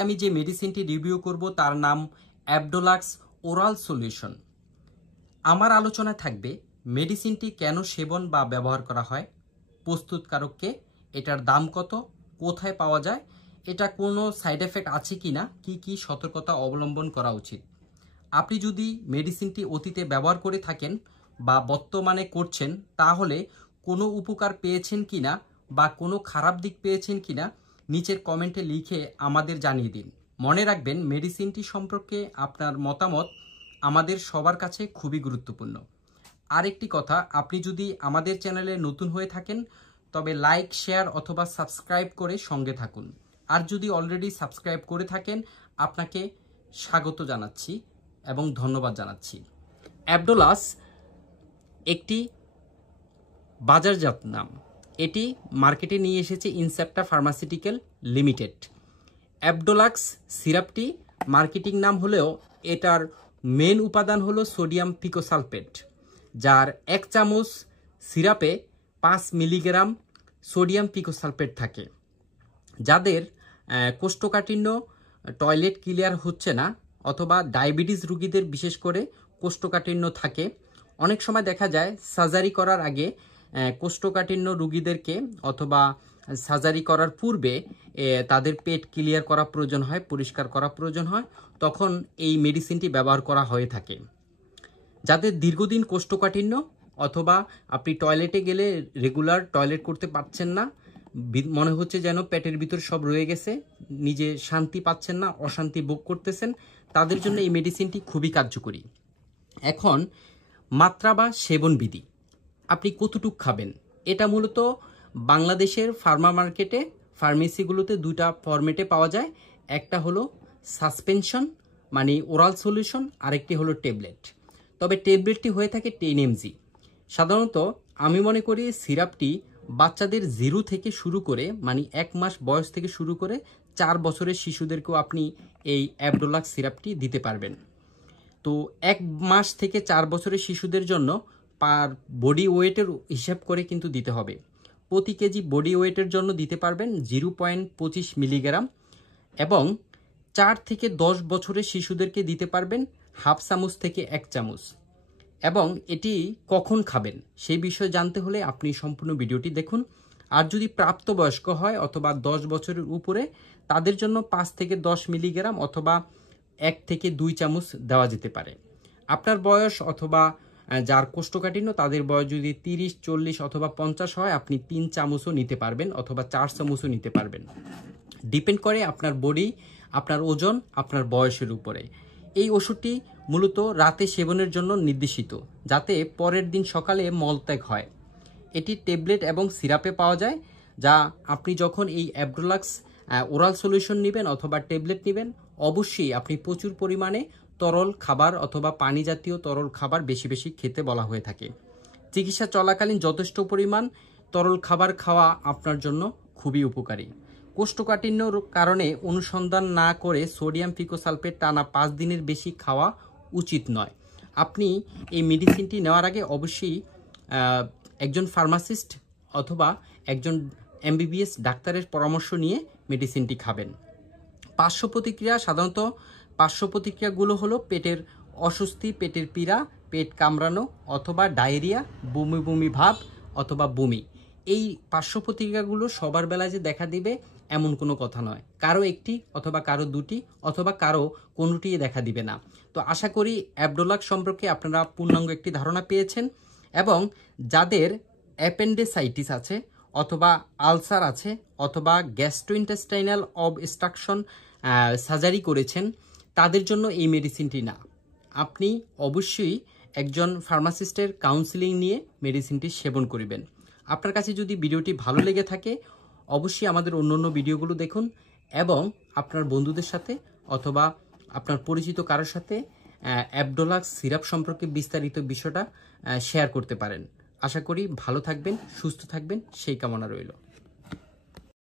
আমি যে মেডিসিনটি রিভিউ করব তার নাম অ্যাবডোলাক্স ওরাল সলিউশন। আমার আলোচনায় থাকবে মেডিসিনটি কেন সেবন বা ব্যবহার করা হয়, প্রস্তুতকারককে, এটার দাম কত, কোথায় পাওয়া যায়, এটা কোনো সাইড এফেক্ট আছে কিনা, কি কি সতর্কতা অবলম্বন করা উচিত। আপনি যদি মেডিসিনটি অতীতে ব্যবহার করে থাকেন বা বর্তমানে করছেন, তাহলে কোনো উপকার পেয়েছেন কিনা বা কোনো খারাপ দিক পেয়েছেন কিনা নিচের কমেন্টে লিখে আমাদের জানিয়ে দিন। মনে রাখবেন, মেডিসিনটি সম্পর্কে আপনার মতামত আমাদের সবার কাছে খুবই গুরুত্বপূর্ণ। আরেকটি কথা, আপনি যদি আমাদের চ্যানেলে নতুন হয়ে থাকেন তবে লাইক, শেয়ার অথবা সাবস্ক্রাইব করে সঙ্গে থাকুন। আর যদি অলরেডি সাবস্ক্রাইব করে থাকেন, আপনাকে স্বাগত জানাচ্ছি এবং ধন্যবাদ জানাচ্ছি। অ্যাবডোলাস একটি বাজারজাত নাম। এটি মার্কেটে নিয়ে এসেছে ইনসেপ্টা ফার্মাসিউটিক্যাল লিমিটেড। অ্যাবডোলাক্স সিরাপটি মার্কেটিং নাম হলেও এটার মেন উপাদান হলো সোডিয়াম পিকোসালফেট, যার 1 চামচ সিরাপে 5 মিলিগ্রাম সোডিয়াম পিকোসালফেট থাকে। যাদের কোষ্ঠকাঠিন্য, টয়লেট ক্লিয়ার হচ্ছে না অথবা ডায়াবেটিস রোগীদের বিশেষ করে কোষ্ঠকাঠিন্য থাকে, অনেক সময় দেখা যায় সার্জারি করার আগে কোষ্ঠকাঠিন্য রোগীদেরকে অথবা সার্জারি করার পূর্বে তাদের পেট ক্লিয়ার করা প্রয়োজন হয়, পরিষ্কার করা প্রয়োজন হয়, তখন এই মেডিসিনটি ব্যবহার করা হয়ে থাকে। যাদের দীর্ঘদিন কোষ্ঠকাঠিন্য অথবা আপনি টয়লেটে গেলে রেগুলার টয়লেট করতে পারছেন না, মনে হচ্ছে যেন পেটের ভিতর সব রয়ে গেছে, নিজে শান্তি পাচ্ছেন না, অশান্তি ভোগ করতেছেন, তাদের জন্য এই মেডিসিনটি খুবই কার্যকরী। এখন মাত্রা বা সেবন বিধি, আপনি কতটুক খাবেন, এটা মূলত বাংলাদেশের ফার্মা মার্কেটে ফার্মেসিগুলোতে দুইটা ফরম্যাটে পাওয়া যায়। একটা হলো সাসপেনশন মানে ওরাল সলিউশন, আরেকটি হলো ট্যাবলেট। তবে ট্যাবলেটটি হয়ে থাকে 10 mg। সাধারণত আমি মনে করি সিরাপটি বাচ্চাদের 0 থেকে শুরু করে মানে 1 মাস বয়স থেকে শুরু করে 4 বছরের শিশুদেরকেও আপনি এই অ্যাবডোলাক্স সিরাপটি দিতে পারবেন। তো 1 মাস থেকে 4 বছরের শিশুদের জন্য পার বডি ওয়েটের হিসাব করে কিন্তু দিতে হবে। প্রতি কেজি বডি ওয়েটের জন্য দিতে পারবেন 0.25 মিলিগ্রাম এবং 4 থেকে 10 বছরের শিশুদেরকে দিতে পারবেন 1/2 চামচ থেকে 1 চামচ। এবং এটি কখন খাবেন সেই বিষয়ে জানতে হলে আপনি সম্পূর্ণ ভিডিওটি দেখুন। আর যদি প্রাপ্তবয়স্ক হয় অথবা 10 বছরের উপরে, তাদের জন্য 5 থেকে 10 মিলিগ্রাম অথবা 1 থেকে 2 চামচ দেওয়া যেতে পারে। আপনার বয়স অথবা যার কোষ্ঠকাঠিন্য তাদের বয়স যদি 30, 40 অথবা 50 হয়, আপনি 3 চামচও নিতে পারবেন অথবা 4 চামচও নিতে পারবেন। ডিপেন্ড করে আপনার বডি, আপনার ওজন, আপনার বয়সের উপরে। এই ওষুধটি মূলত রাতে সেবনের জন্য নির্দেশিত, যাতে পরের দিন সকালে মলত্যাগ হয়। এটি ট্যাবলেট এবং সিরাপে পাওয়া যায়, যা আপনি যখন এই অ্যাবডোলাক্স ওরাল সলিউশন নেবেন অথবা ট্যাবলেট নেবেন, অবশ্যই আপনি প্রচুর পরিমাণে তরল খাবার অথবা পানি জাতীয় তরল খাবার বেশি বেশি খেতে বলা হয়ে থাকে। চিকিৎসা চলাকালীন যথেষ্ট পরিমাণ তরল খাবার খাওয়া আপনার জন্য খুবই উপকারী। কোষ্ঠকাঠিন্যর কারণে অনুসন্ধান না করে সোডিয়াম পিকোসালফেট টানা 5 দিনের বেশি খাওয়া উচিত নয়। আপনি এই মেডিসিনটি নেওয়ার আগে অবশ্যই একজন ফার্মাসিস্ট অথবা একজন MBBS ডাক্তারের পরামর্শ নিয়ে মেডিসিনটি খাবেন। পার্শ্ব প্রতিক্রিয়া, সাধারণত পার্শ্ব প্রতিক্রিয়াগুলো হলো পেটের অস্বস্তি, পেটের পীড়া, পেট কামড়ানো অথবা ডায়রিয়া, বমি বমি ভাব অথবা বমি। এই পার্শ্ব প্রতিক্রিয়াগুলো সবার বেলায় যে দেখা দিবে এমন কোনো কথা নয়। কারো একটি অথবা কারো দুটি অথবা কারো কোনোটি দেখা দিবে না। তো আশা করি অ্যাবডোলাক্স সম্পর্কে আপনারা পূর্ণাঙ্গ একটি ধারণা পেয়েছেন। এবং যাদের অ্যাপেন্ডিসাইটিস আছে অথবা আলসার আছে অথবা গ্যাস্ট্রোইন্টেস্টাইনাল অবস্ট্রাকশন সার্জারি করেছেন, তাদের জন্য এই মেডিসিনটি না। আপনি অবশ্যই একজন ফার্মাসিস্টের কাউন্সিলিং নিয়ে মেডিসিনটি সেবন করবেন। আপনার কাছে যদি ভিডিওটি ভালো লেগে থাকে, অবশ্যই আমাদের অন্যান্য ভিডিওগুলো দেখুন এবং আপনার বন্ধুদের সাথে অথবা আপনার পরিচিত কারোর সাথে অ্যাবডোলাক্স সিরাপ সম্পর্কে বিস্তারিত বিষয়টা শেয়ার করতে পারেন। আশা করি ভালো থাকবেন, সুস্থ থাকবেন, সেই কামনা রইল।